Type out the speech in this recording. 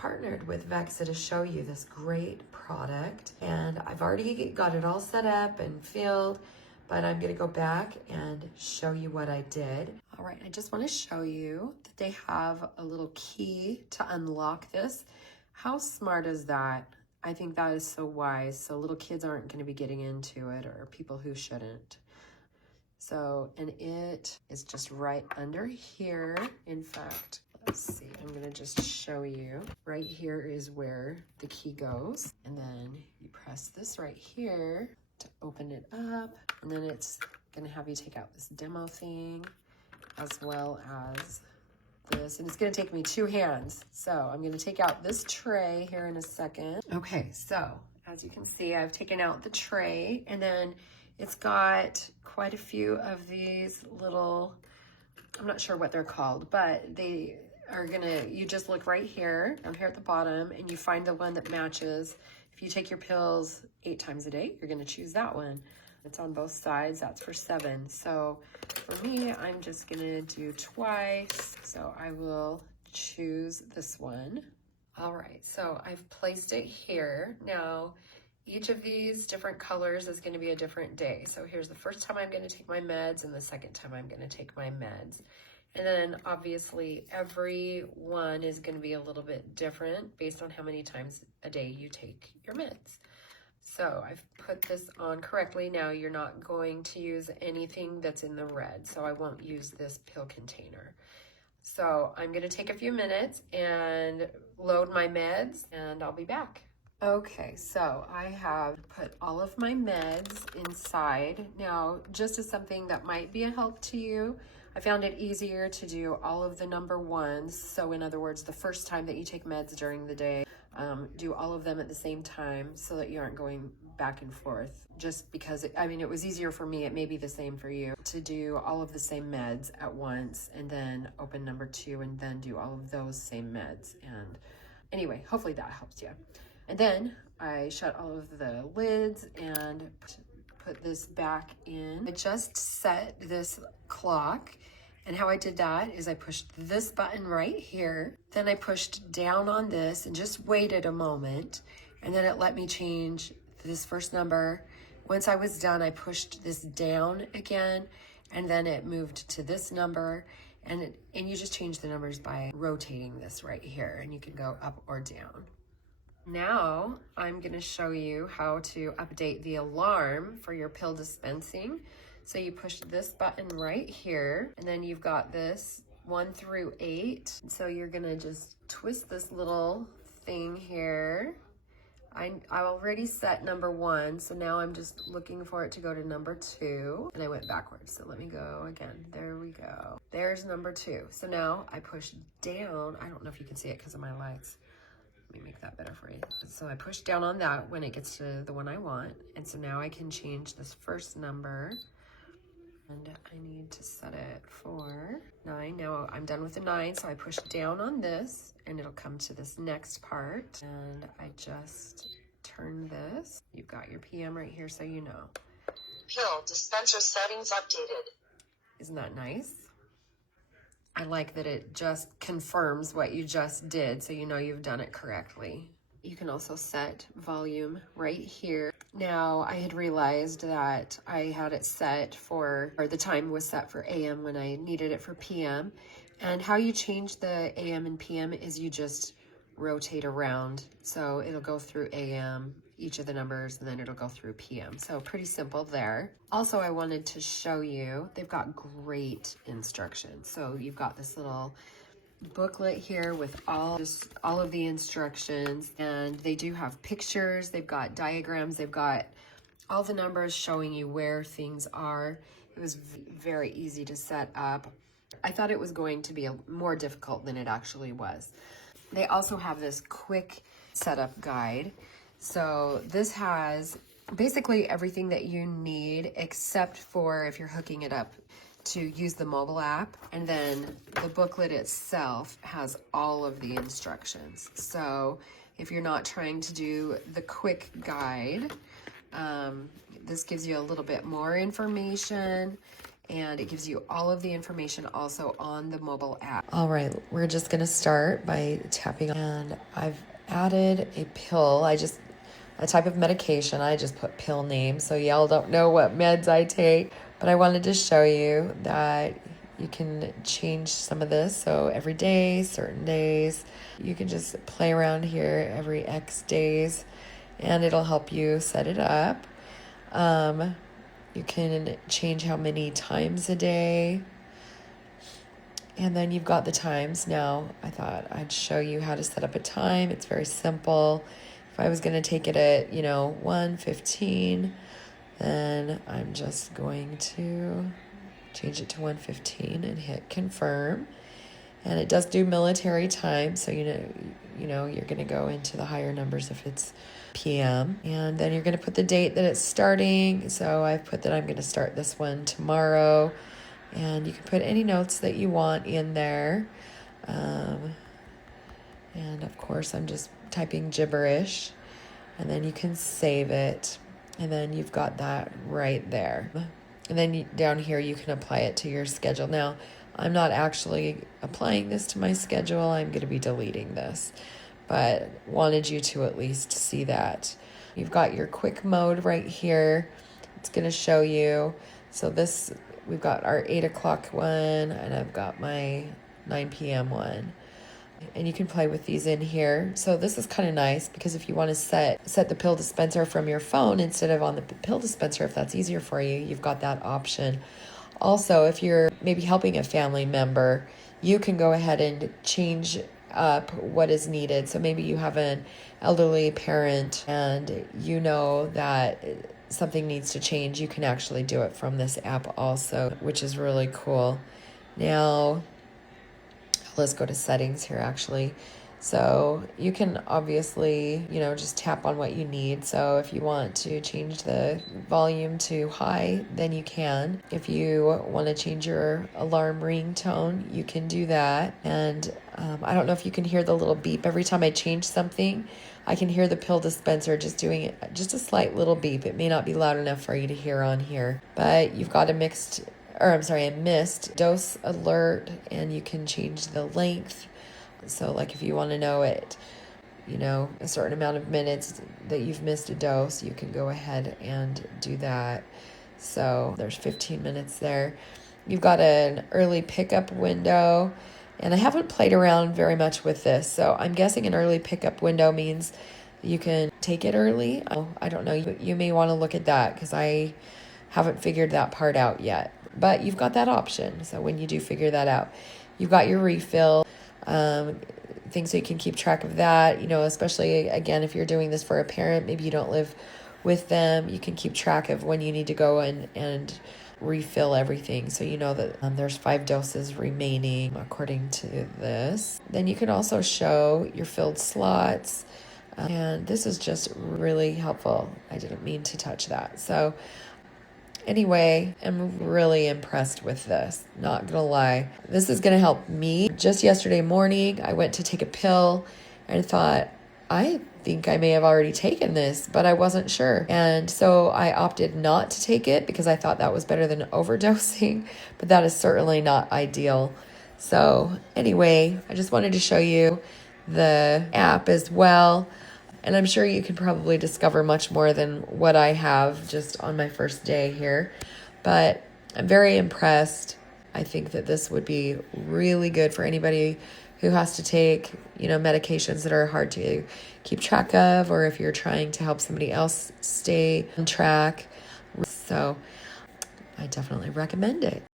partnered with VEXA to show you this great product, and I've already got it all set up and filled, but I'm gonna go back and show you what I did. All right, I just wanna show you that they have a little key to unlock this. How smart is that? I think that is so wise, so little kids aren't gonna be getting into it, or people who shouldn't. So, and it is just right under here. In fact, let's see, I'm gonna just show you. Right here is where the key goes. And then you press this right here to open it up. And then it's gonna have you take out this demo thing as well as this. And it's gonna take me 2 hands. So I'm gonna take out this tray here in a second. Okay, so as you can see, I've taken out the tray, and then it's got quite a few of these little, I'm not sure what they're called, but they are gonna, you just look right here, down here at the bottom, and you find the one that matches. If you take your pills 8 times a day, you're gonna choose that one. It's on both sides, that's for 7. So for me, I'm just gonna do twice. So I will choose this one. All right, so I've placed it here. Now, each of these different colors is going to be a different day. So here's the first time I'm going to take my meds and the second time I'm going to take my meds. And then obviously every one is going to be a little bit different based on how many times a day you take your meds. So I've put this on correctly. Now you're not going to use anything that's in the red, so I won't use this pill container. So I'm going to take a few minutes and load my meds, and I'll be back. Okay, so I have put all of my meds inside. Now, just as something that might be a help to you, I found it easier to do all of the number 1s. So in other words, the first time that you take meds during the day, do all of them at the same time so that you aren't going back and forth. Just because, it was easier for me, it may be the same for you, to do all of the same meds at once and then open number 2 and then do all of those same meds. And anyway, hopefully that helps you. And then I shut all of the lids and put this back in. I just set this clock, and how I did that is I pushed this button right here. Then I pushed down on this and just waited a moment, and then it let me change this first number. Once I was done, I pushed this down again, and then it moved to this number. And you just change the numbers by rotating this right here, and you can go up or down. Now I'm going to show you how to update the alarm for your pill dispensing. So you push this button right here, and then you've got this 1 through 8. So you're going to just twist this little thing here. I already set number 1, so now I'm just looking for it to go to number 2, and I went backwards. So let me go again. There we go. There's number 2. So now I push down. I don't know if you can see it because of my lights. Let me make that better for you. So I push down on that when it gets to the one I want. And so now I can change this first number. And I need to set it for 9. Now I'm done with the 9, so I push down on this and it'll come to this next part. And I just turn this. You've got your PM right here so you know. Pill dispenser settings updated. Isn't that nice? I like that it just confirms what you just did, so you know you've done it correctly. You can also set volume right here. Now, I had realized that I had it set for, or the time was set for AM when I needed it for PM. And how you change the AM and PM is you just rotate around. So it'll go through AM, each of the numbers, and then it'll go through PM. So pretty simple there. Also, I wanted to show you, they've got great instructions. So you've got this little booklet here with all of the instructions, and they do have pictures, they've got diagrams, they've got all the numbers showing you where things are. It was very easy to set up. I thought it was going to be more difficult than it actually was. They also have this quick setup guide. So this has basically everything that you need except for if you're hooking it up to use the mobile app. And then the booklet itself has all of the instructions. So if you're not trying to do the quick guide, this gives you a little bit more information. and it gives you all of the information also on the mobile app. All right, we're just gonna start by tapping, and I've added a pill. A type of medication. I just put pill name, so y'all don't know what meds I take, but I wanted to show you that you can change some of this. So every day, certain days, you can just play around here every X days, and it'll help you set it up. You can change how many times a day, and then you've got the times. Now, I thought I'd show you how to set up a time. It's very simple. If I was going to take it at, 1:15, then I'm just going to change it to 1:15 and hit confirm. And it does do military time, so you're going to go into the higher numbers if it's PM. And then you're going to put the date that it's starting. So I've put that I'm going to start this one tomorrow. And you can put any notes that you want in there. And of course, I'm just typing gibberish. And then you can save it. And then you've got that right there. And then down here, you can apply it to your schedule. Now, I'm not actually applying this to my schedule. I'm going to be deleting this. But wanted you to at least see that. You've got your quick mode right here. It's going to show you. So we've got our 8 o'clock one, and I've got my 9 p.m. one. And you can play with these in here. So this is kind of nice because if you want to set the pill dispenser from your phone instead of on the pill dispenser, if that's easier for you, you've got that option. Also, if you're maybe helping a family member, you can go ahead and change up what is needed. So maybe you have an elderly parent and you know that something needs to change. You can actually do it from this app also, which is really cool. Now, let's go to settings here actually. So you can obviously, just tap on what you need. So if you want to change the volume to high, then you can. If you want to change your alarm ringtone, you can do that. And I don't know if you can hear the little beep. Every time I change something, I can hear the pill dispenser just doing it, just a slight little beep. It may not be loud enough for you to hear on here, but you've got a missed dose alert, and you can change the length. So like if you want to know it, a certain amount of minutes that you've missed a dose, you can go ahead and do that. So there's 15 minutes there. You've got an early pickup window, and I haven't played around very much with this. So I'm guessing an early pickup window means you can take it early. I don't know. You may want to look at that because I haven't figured that part out yet. But you've got that option. So when you do figure that out, you've got your refill, things so you can keep track of that, especially again, if you're doing this for a parent, maybe you don't live with them, you can keep track of when you need to go and refill everything. So you know that there's 5 doses remaining according to this. Then you can also show your filled slots. And this is just really helpful. I didn't mean to touch that. So anyway, I'm really impressed with this, not gonna lie. This is gonna help me. Just yesterday morning, I went to take a pill and thought, I think I may have already taken this, but I wasn't sure. And so I opted not to take it because I thought that was better than overdosing, but that is certainly not ideal. So anyway, I just wanted to show you the app as well. And I'm sure you can probably discover much more than what I have just on my first day here. But I'm very impressed. I think that this would be really good for anybody who has to take, medications that are hard to keep track of, or if you're trying to help somebody else stay on track. So I definitely recommend it.